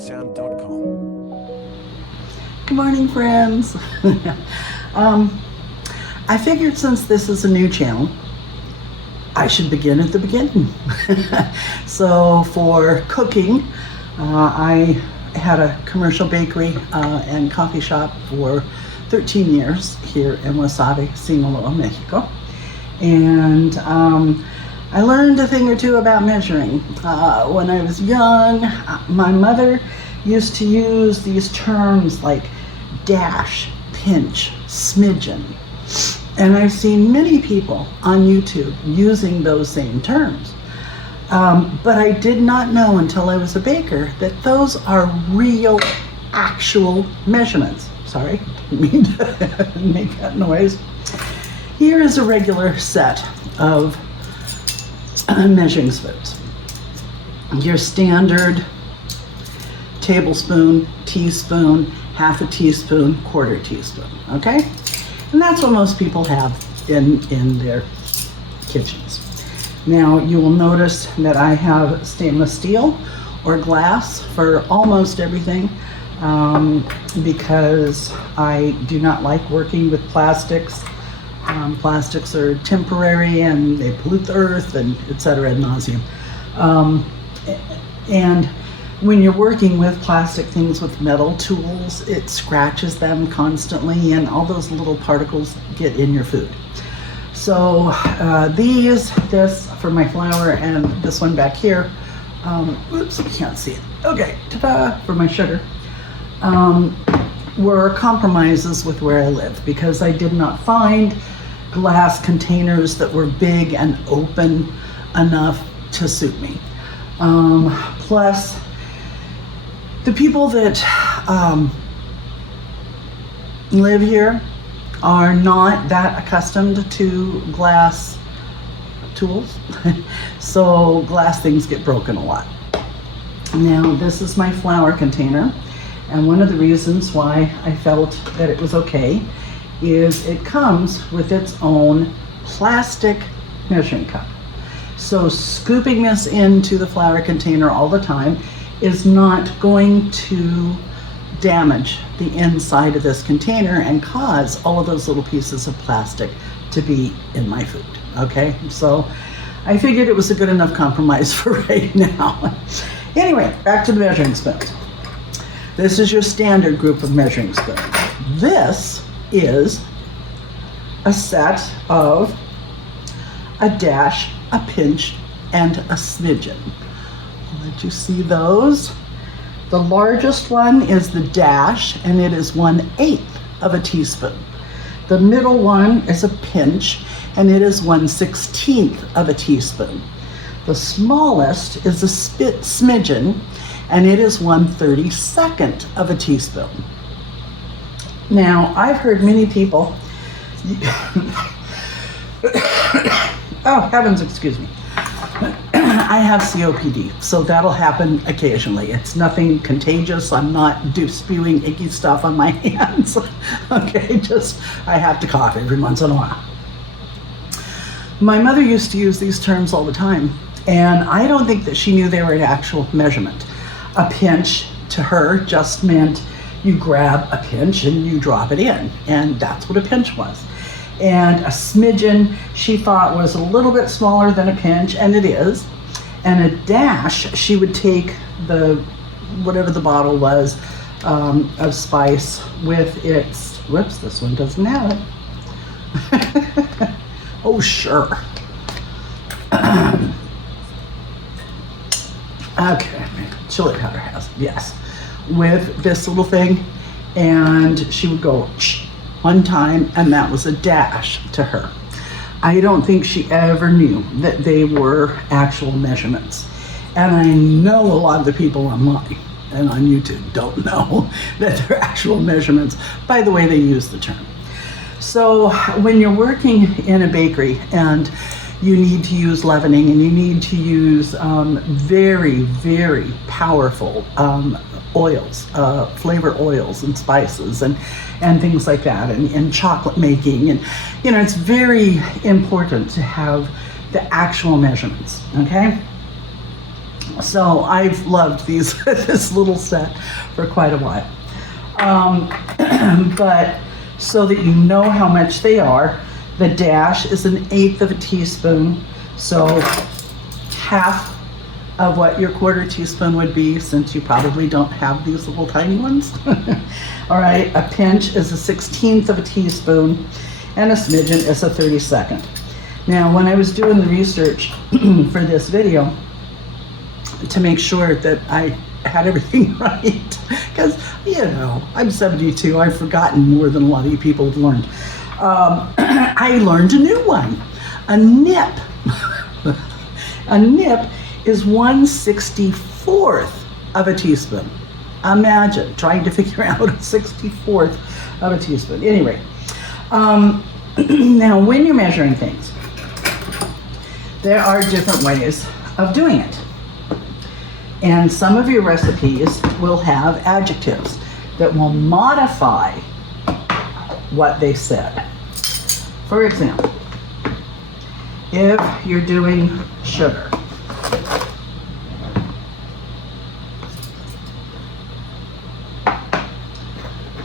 misunderstand.com. Good morning, friends. I figured since this is a new channel, I should begin at the beginning. So for cooking, I had a commercial bakery and coffee shop for 13 years here in Wasabi, Sinaloa, Mexico. And I learned a thing or two about measuring. When I was young, my mother used to use these terms like dash, pinch, smidgen. And I've seen many people on YouTube using those same terms. But I did not know until I was a baker that those are real, actual measurements. Sorry, didn't mean to make that noise. Here is a regular set of measuring spoons. Your standard tablespoon, teaspoon, half a teaspoon, quarter teaspoon, okay? And that's what most people have in their kitchens. Now you will notice that I have stainless steel or glass for almost everything because I do not like working with plastics. Plastics are temporary and they pollute the earth and etc. ad nauseum. And when you're working with plastic things with metal tools, it scratches them constantly and all those little particles get in your food. So this for my flour and this one back here, oops, you can't see it. Okay, ta-da, for my sugar, were compromises with where I live because I did not find glass containers that were big and open enough to suit me. Plus, the people that live here are not that accustomed to glass tools, so glass things get broken a lot. Now, this is my flour container, and one of the reasons why I felt that it was okay is it comes with its own plastic measuring cup. So scooping this into the flour container all the time is not going to damage the inside of this container and cause all of those little pieces of plastic to be in my food, okay? So I figured it was a good enough compromise for right now. Anyway, back to the measuring spoons. This is your standard group of measuring spoons. This is a set of a dash, a pinch, and a smidgen. I'll let you see those. The largest one is the dash, and it is 1/8 of a teaspoon. The middle one is a pinch, and it is 1/16 of a teaspoon. The smallest is a smidgen, and it is 1/32 of a teaspoon. Now, I've heard many people, oh heavens, excuse me. I have COPD, so that'll happen occasionally. It's nothing contagious. I'm not spewing icky stuff on my hands. Okay, just I have to cough every once in a while. My mother used to use these terms all the time, and I don't think that she knew they were an actual measurement. A pinch to her just meant you grab a pinch and you drop it in, and that's what a pinch was. And a smidgen she thought was a little bit smaller than a pinch, and it is. And a dash, she would take whatever the bottle was of spice with its, whoops, this one doesn't have it. Oh, sure. Okay, chili powder has it, yes. With this little thing, and she would go one time, and that was a dash to her. I don't think she ever knew that they were actual measurements. And I know a lot of the people online and on YouTube don't know that they're actual measurements by the way they use the term. So when you're working in a bakery and you need to use leavening and you need to use very, very powerful oils, flavor oils and spices and things like that, and chocolate making, and it's very important to have the actual measurements, okay? So I've loved these this little set for quite a while. But so that you know how much they are, the dash is 1/8 of a teaspoon. So half of what your 1/4 teaspoon would be, since you probably don't have these little tiny ones. All right, a pinch is 1/16 of a teaspoon, and a smidgen is 1/32. Now, when I was doing the research for this video, to make sure that I had everything right, because, you know, I'm 72, I've forgotten more than a lot of you people have learned. I learned a new one, a nip. A nip is 1/64 of a teaspoon. Imagine trying to figure out a 1/64 of a teaspoon. Anyway, now when you're measuring things, there are different ways of doing it. And some of your recipes will have adjectives that will modify what they said. For example, if you're doing sugar,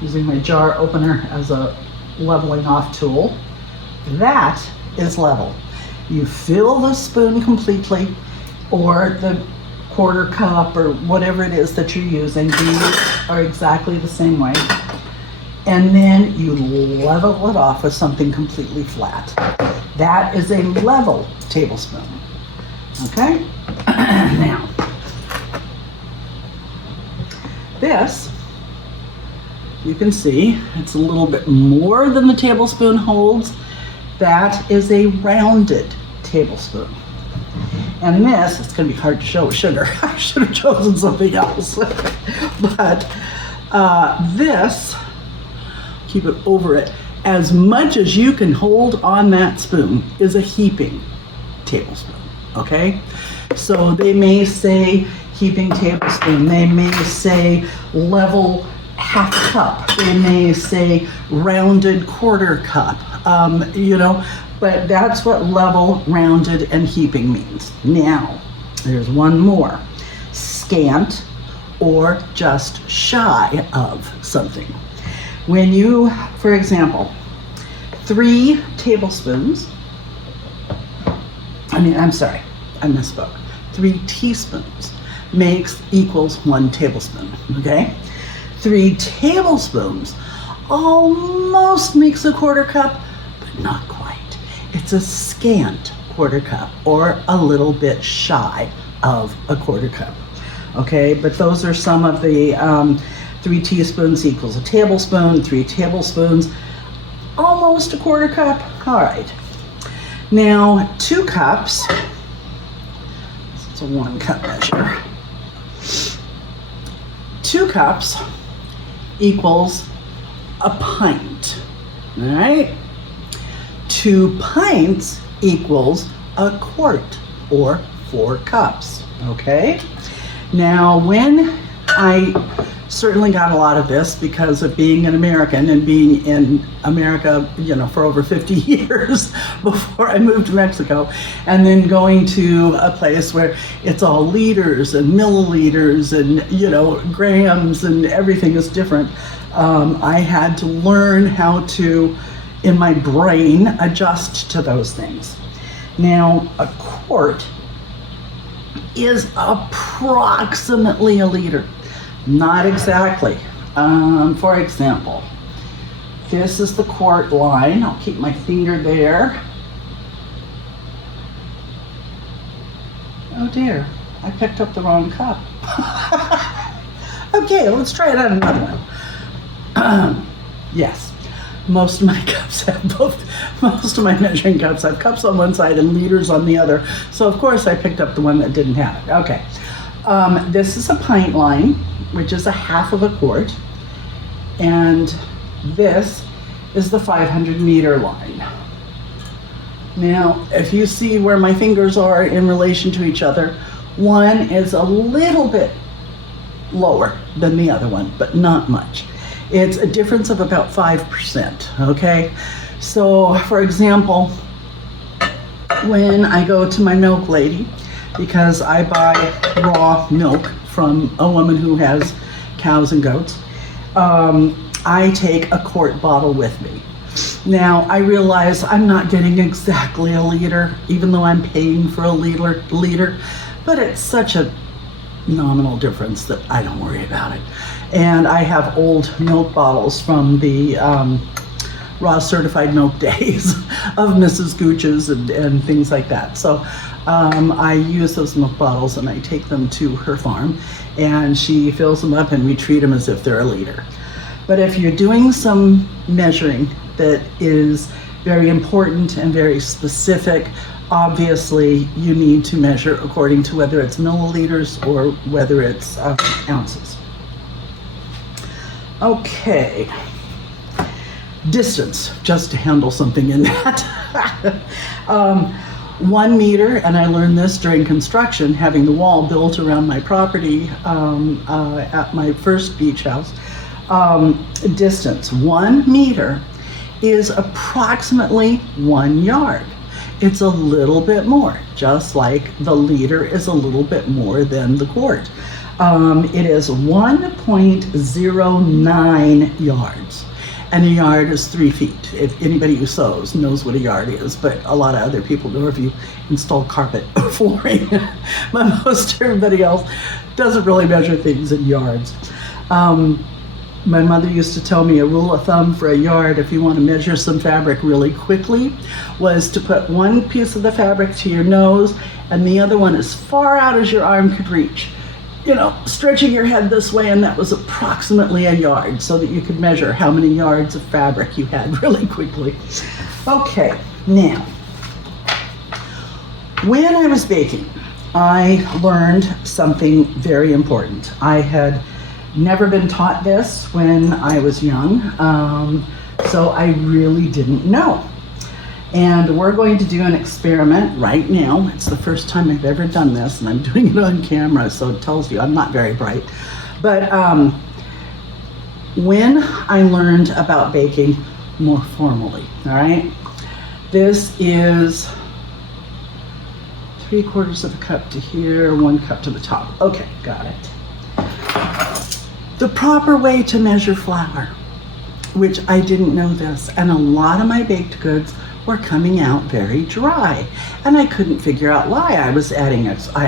using my jar opener as a leveling off tool, that is level. You fill the spoon completely, or the 1/4 cup, or whatever it is that you're using. These are exactly the same way. And then you level it off with something completely flat. That is a level tablespoon. Okay? Now, this, you can see, it's a little bit more than the tablespoon holds. That is a rounded tablespoon. And this, it's going to be hard to show with sugar. I should have chosen something else. But this, keep it over it, as much as you can hold on that spoon is a heaping tablespoon, okay? So they may say heaping tablespoon. They may say level half cup. They may say rounded 1/4 cup, you know, but that's what level, rounded, and heaping means. Now, there's one more. Scant, or just shy of something. When you, for example, 3 tablespoons, I misspoke. 3 teaspoons equals 1 tablespoon, okay? 3 tablespoons almost makes a 1/4 cup, but not quite. It's a scant 1/4 cup, or a little bit shy of a 1/4 cup, okay? But those are some of the 3 teaspoons equals a tablespoon, 3 tablespoons, almost a 1/4 cup. All right. Now, 2 cups, it's a 1 cup measure. 2 cups equals a pint, all right? 2 pints equals a quart, or 4 cups, okay? Now, when I certainly got a lot of this because of being an American and being in America, you know, for over 50 years before I moved to Mexico, and then going to a place where it's all liters and milliliters and, you know, grams, and everything is different. I had to learn how to, in my brain, adjust to those things. Now, a quart is approximately a liter. Not exactly. For example, this is the quart line. I'll keep my finger there. Oh dear, I picked up the wrong cup. Okay, let's try it on another one. Yes, most of my cups have most of my measuring cups have cups on one side and liters on the other. So of course I picked up the one that didn't have it. Okay, this is a pint line, which is a half of a quart. And this is the 500 meter line. Now, if you see where my fingers are in relation to each other, one is a little bit lower than the other one, but not much. It's a difference of about 5%, okay? So, for example, when I go to my milk lady because I buy raw milk from a woman who has cows and goats. I take a quart bottle with me. Now, I realize I'm not getting exactly a liter, even though I'm paying for a liter, but it's such a nominal difference that I don't worry about it. And I have old milk bottles from the raw certified milk days of Mrs. Gooch's and things like that. So I use those milk bottles and I take them to her farm, and she fills them up and we treat them as if they're a liter. But if you're doing some measuring that is very important and very specific, obviously you need to measure according to whether it's milliliters or whether it's ounces. Okay, distance, just to handle something in that. 1 meter, and I learned this during construction, having the wall built around my property at my first beach house. Distance, 1 meter is approximately 1 yard. It's a little bit more, just like the liter is a little bit more than the quart. It is 1.09 yards, and a yard is 3 feet. If anybody who sews knows what a yard is, but a lot of other people know if you install carpet or flooring. But most everybody else doesn't really measure things in yards. My mother used to tell me a rule of thumb for a yard, if you want to measure some fabric really quickly, was to put one piece of the fabric to your nose and the other one as far out as your arm could reach. You know, stretching your head this way, and that was approximately a yard, so that you could measure how many yards of fabric you had really quickly. Okay, now, when I was baking, I learned something very important. I had never been taught this when I was young, so I really didn't know. And we're going to do an experiment right now. It's the first time I've ever done this, and I'm doing it on camera, so it tells you I'm not very bright. But when I learned about baking more formally, all right, this is 3/4 of a cup to here, 1 cup to the top. Okay, got it. The proper way to measure flour, which I didn't know this, and a lot of my baked goods were coming out very dry, and I couldn't figure out why. I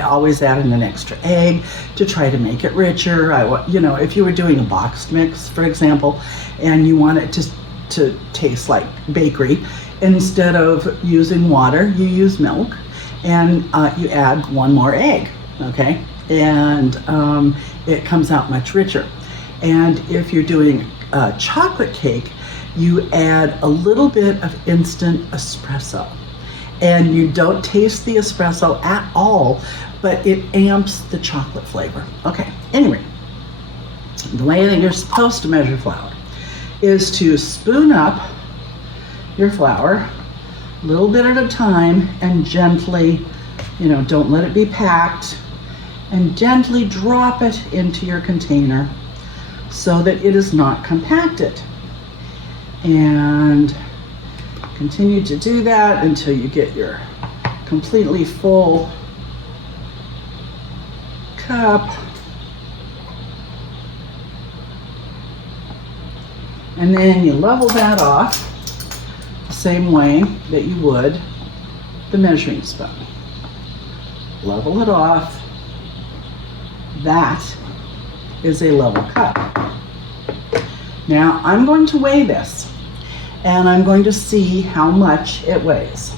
always added an extra egg to try to make it richer. If you were doing a boxed mix, for example, and you want it to taste like bakery, instead of using water, you use milk, and you add 1 more egg, okay? And it comes out much richer. And if you're doing a chocolate cake, you add a little bit of instant espresso. And you don't taste the espresso at all, but it amps the chocolate flavor. Okay, anyway, the way that you're supposed to measure flour is to spoon up your flour a little bit at a time and gently, don't let it be packed, and gently drop it into your container so that it is not compacted. And continue to do that until you get your completely full cup. And then you level that off the same way that you would the measuring spoon. Level it off. That is a level cup. Now I'm going to weigh this, and I'm going to see how much it weighs.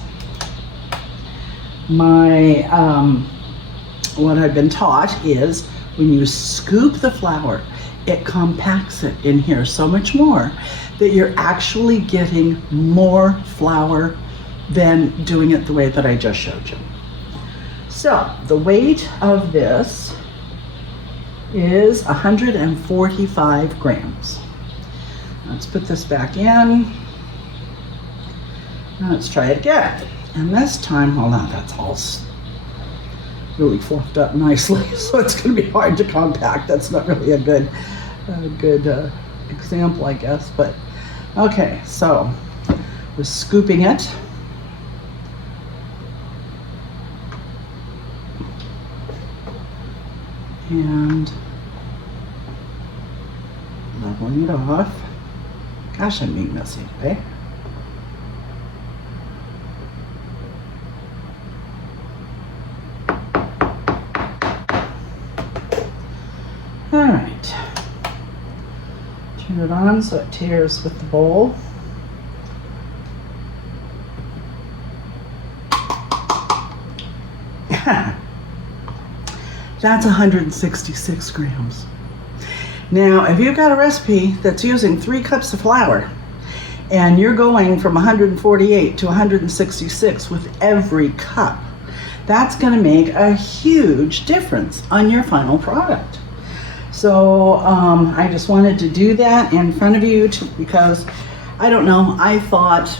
What I've been taught is when you scoop the flour, it compacts it in here so much more that you're actually getting more flour than doing it the way that I just showed you. So the weight of this is 145 grams. Let's put this back in. Now let's try it again. And this time, hold on, that's all really fluffed up nicely, so it's going to be hard to compact. That's not really a good example, I guess. But okay, so we're scooping it. and leveling it off. Gosh, I'm being messy today. All right, turn it on so it tears with the bowl. That's 166 grams. Now, if you've got a recipe that's using 3 cups of flour and you're going from 148 to 166 with every cup, that's going to make a huge difference on your final product. So I just wanted to do that in front of you because, I don't know, I thought,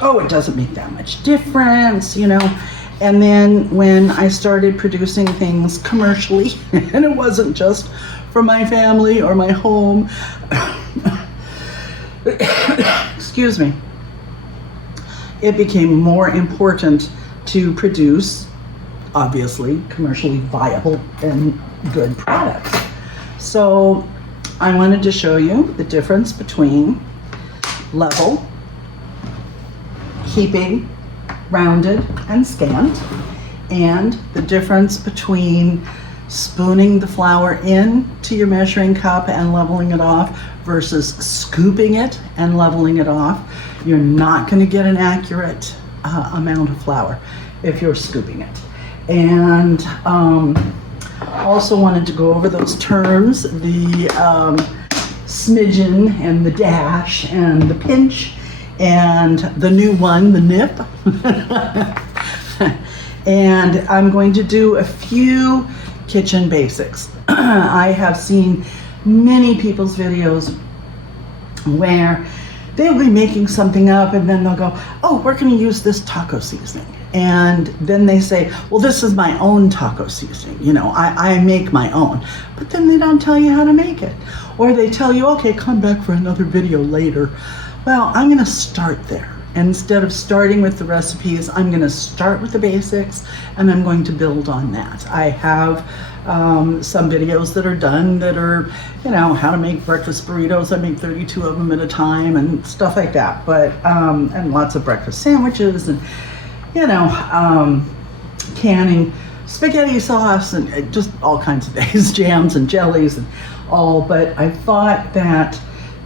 oh, it doesn't make that much difference, you know. And then when I started producing things commercially, and it wasn't just for my family or my home, excuse me, it became more important to produce, obviously, commercially viable and good products. So I wanted to show you the difference between level, heaping, rounded, and scant, and the difference between spooning the flour in to your measuring cup and leveling it off versus scooping it and leveling it off. You're not going to get an accurate amount of flour if you're scooping it. And also wanted to go over those terms, the smidgen and the dash and the pinch, and the new one, the nip. And I'm going to do a few kitchen basics. I have seen many people's videos where they'll be making something up and then they'll go, oh, we're going to use this taco seasoning. And then they say, well, this is my own taco seasoning. You know, I make my own. But then they don't tell you how to make it. Or they tell you, okay, come back for another video later. Well, I'm going to start there. Instead of starting with the recipes, I'm going to start with the basics and I'm going to build on that. I have some videos that are done that are, you know, how to make breakfast burritos. I make 32 of them at a time and stuff like that. But, and lots of breakfast sandwiches and, you know, canning spaghetti sauce and just all kinds of things, jams and jellies and all. But I thought that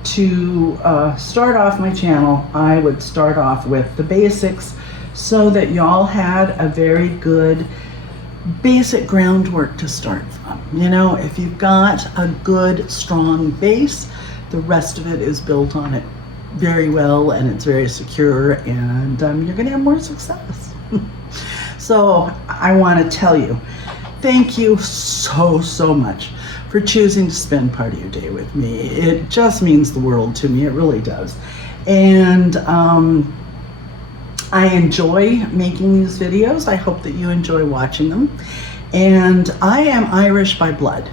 to start off my channel, I would start off with the basics so that y'all had a very good basic groundwork to start from. You know, if you've got a good, strong base, the rest of it is built on it very well and it's very secure, and you're going to have more success. So I want to tell you, thank you so much for choosing to spend part of your day with me. It just means the world to me. It really does. And I enjoy making these videos. I hope that you enjoy watching them. And I am Irish by blood,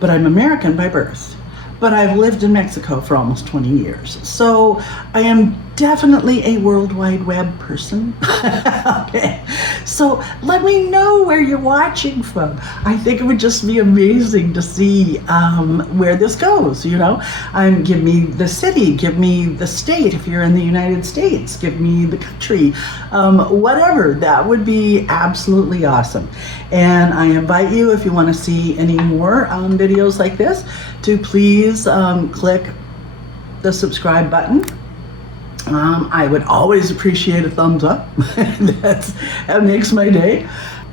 but I'm American by birth. But I've lived in Mexico for almost 20 years. So I am definitely a World Wide Web person. Okay. So let me know where you're watching from. I think it would just be amazing to see where this goes, you know. Give me the city, give me the state if you're in the United States, give me the country, whatever. That would be absolutely awesome. And I invite you, if you want to see any more videos like this, to please click the subscribe button. I would always appreciate a thumbs up. That makes my day.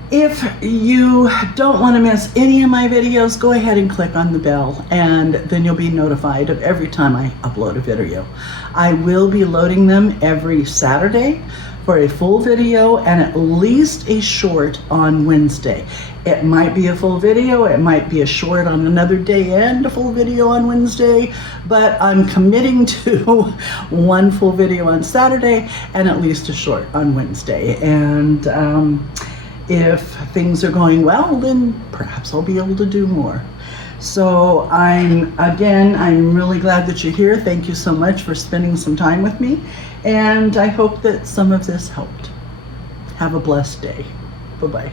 If you don't want to miss any of my videos, go ahead and click on the bell, and then you'll be notified of every time I upload a video. I will be loading them every Saturday for a full video and at least a short on Wednesday. It might be a full video, it might be a short on another day and a full video on Wednesday, but I'm committing to one full video on Saturday and at least a short on Wednesday. And if things are going well, then perhaps I'll be able to do more. So I'm really glad that you're here. Thank you so much for spending some time with me. And I hope that some of this helped. Have a blessed day. Bye-bye.